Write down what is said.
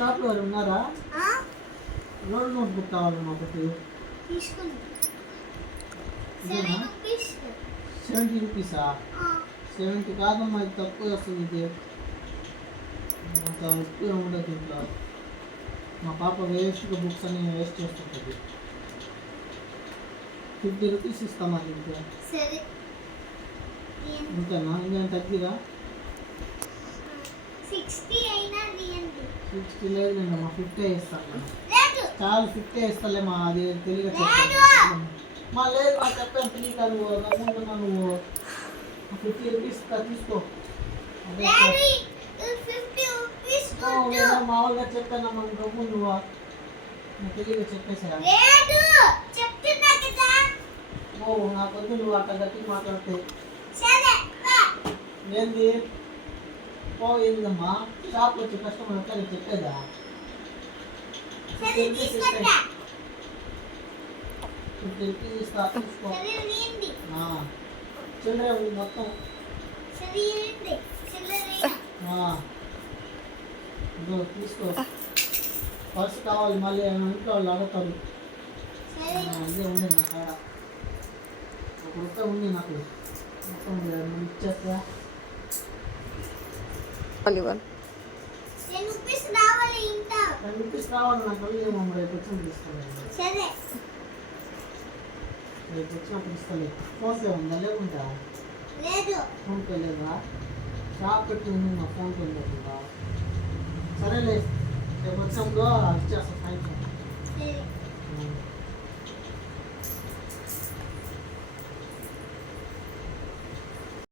షాప్లో ఎవరు ఉన్నారా? రోడ్ నోట్బుక్ కావాలన్నా ఒకటి తీసుకోండి. ఇదేనా? 70 రూపీసా? 70 కాదమ్మా, ఇది తక్కువ వస్తుంది. ఇది అంత ఎక్కువ ఉండదు ఇంట్లో. మా పాప వేస్ట్గా బుక్స్ అన్ని వేస్ట్ చేస్తుంటుంది. 50 రూపీస్ ఇస్తామా దీనికి? సరే ఇంతేనా? ఇంకేం తగ్గిరా? 60 అయినా తీయండి. 60 లేదులేండి అమ్మా, 50 ఇస్తాను నేను. లేదు చాలు 50 ఇస్తలే మా, అది తెలియక చెప్పాను మా. లేదు మా చెప్పాను తెలియక, నువ్వు నమ్ముతున్నా నువ్వు. 50 రూపీస్ తీసుకో. అదే డాడీ 50 రూపీస్ కొట్టు. మామూలుగా చెప్పానమ్మా, నువ్వు నువ్వు నాకు తెలియక చెప్పేసా. లేదు చెప్తున్నా కదా. ఓ నాకు వద్దు, నువ్వు అట్లా గట్టి మాట్లాడితే. సరే బా. ఏంది ఓ ఏందమ్మా, షాప్ వచ్చి కస్టమర్ వచ్చా చెప్పేదా? సరే తీసుకుంటా. 50 రూపీస్ ఇస్తా, తీసుకో. సరే తీయండి. చిల్లర ఉంది మొత్తం. సరే తీయండి. చిల్లర ఇదో తీసుకో. పర్సు కావాలి మళ్ళీ ఇంట్లో వాళ్ళు అడుగుతారు. సరే ఇదే ఉంది నా కాడ, 1 రూపాయి ఉంది నాకు. మొత్తం ఇచ్చేస్తా. 10 రూపీస్ రావాలి ఇంకా. 10 రూపీస్ కావాలి నాకు. వెళ్ళి రేపు వచ్చినప్పుడు తీసుకోలేదు. సరే రేపు వచ్చినప్పుడు ఇస్తలేదు. ఫోన్పే ఉందా లేకుండా? లేదు ఫోన్పే లేదా? షాప్ పెట్టి ఉంది మా ఫోన్పే లేకుండా. సరేలే రేపు వచ్చినప్పుడు ఇచ్చేస్తా. Thank you. సరే